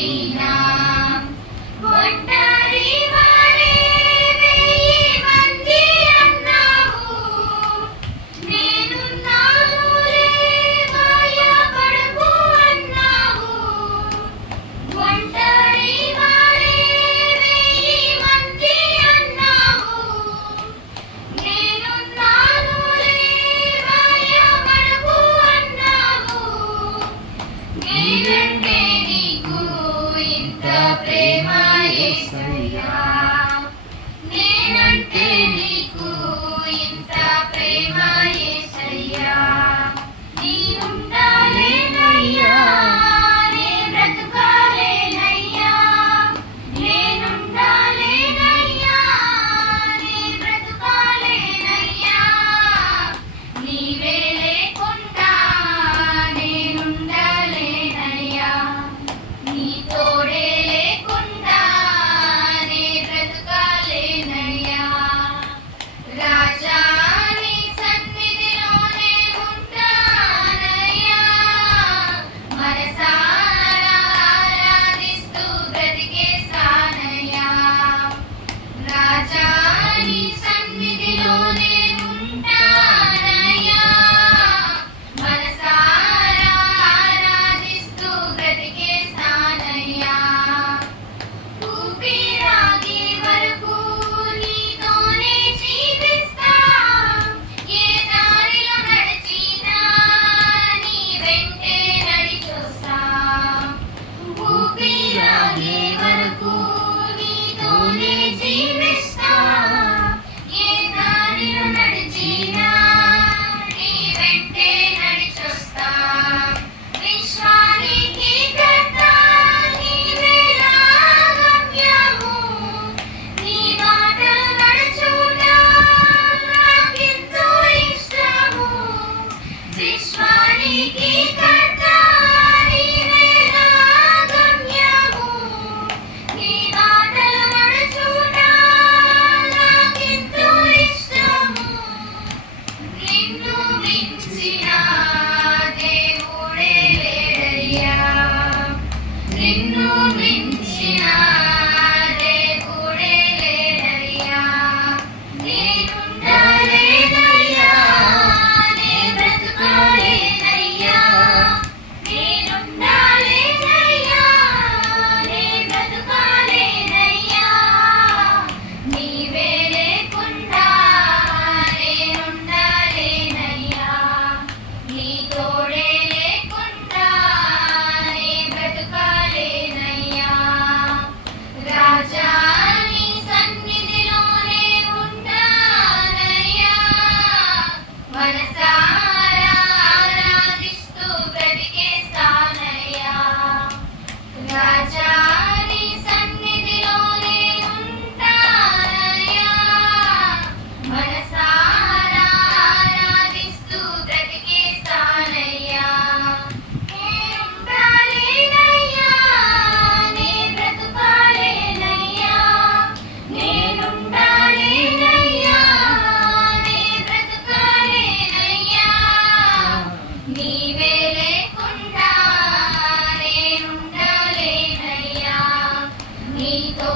పుట్టినా ఒంటరి వారే వెయ్యి మంది అన్నావు నేనున్నానులే భయపడకు అన్నావు ఒంటరి వారే వెయ్యి మంది అన్నావు నేనున్నానులే భయపడకు అన్నావు నేనంటే నీకు ఇంత ప్రేమ యేసయ్యా నేనంటే నీకు ఇంత ప్రేమ యేసయ్యా నేనుండాలేనయ్యా నే బ్రతుకాలేనయ్యా నేనుండాలేనయ్యా నే బ్రతుకాలేనయ్యా నీవే లేకుండా నేనుండాలేనయ్యా నీ తోడే లేకుండా నే బ్రతుకాలేనయ్యా రాజా నీ సన్నిధిలోనే ఉంటానయ్యా మనసారా ఆరాధిస్తూ బ్రతికేస్తానయ్యా రాజా నీ సన్నిధిలోనే ఉంటానయ్యా మనసారా ఆరాధిస్తూ బ్రతికేస్తానయ్యా ఊపిరాగే వరకు నీతోనే జీవిస్తా ఏ దారిలో నడిచినా నీ వెంటే నడిచొస్తా ఊపిరాగే వరకు నీతోనే జీవిస్తా ఏ దారిలో నడిచినా నీ వెంటే నడిచొస్తా విశ్వానికి కర్త నీవేలా గమ్యము నీ బాటలు నడుచుట నాకెంతో ఇష్టము విశ్వానికి కర్త నీవేలా గమ్యము నీ బాటలు నడుచుట నాకెంతో ఇష్టము నిన్ను మించిన దేవుడే లేడయ్యా నిన్ను మించిన దేవుడే లేడయ్యా నేనుండాలేనయ్యా నే బ్రతుకాలేనయ్యా నేనుండాలేనయ్యా నే బ్రతుకాలేనయ్యా నీవే లేకుండా నేనుండాలేనయ్యా నీ తోడే లేకుండా నే బ్రతుకాలేనయ్యా రాజా నీ సన్నిధిలోనే ఉంటానయ్యా మనసారా ఆరాధిస్తూ బ్రతికేస్తానయ్యా రాజా నీ సన్నిధిలోనే ఉంటానయ్యా మనసారా ఆరాధిస్తూ బ్రతికేస్తానయ్యా నేనుండాలేనయ్యా నే బ్రతుకాలేనయ్యా నేనుండాలేనయ్యా నే బ్రతుకాలేనయ్యా నీవే లేకుండా నేనుండాలేనయ్యా నీతో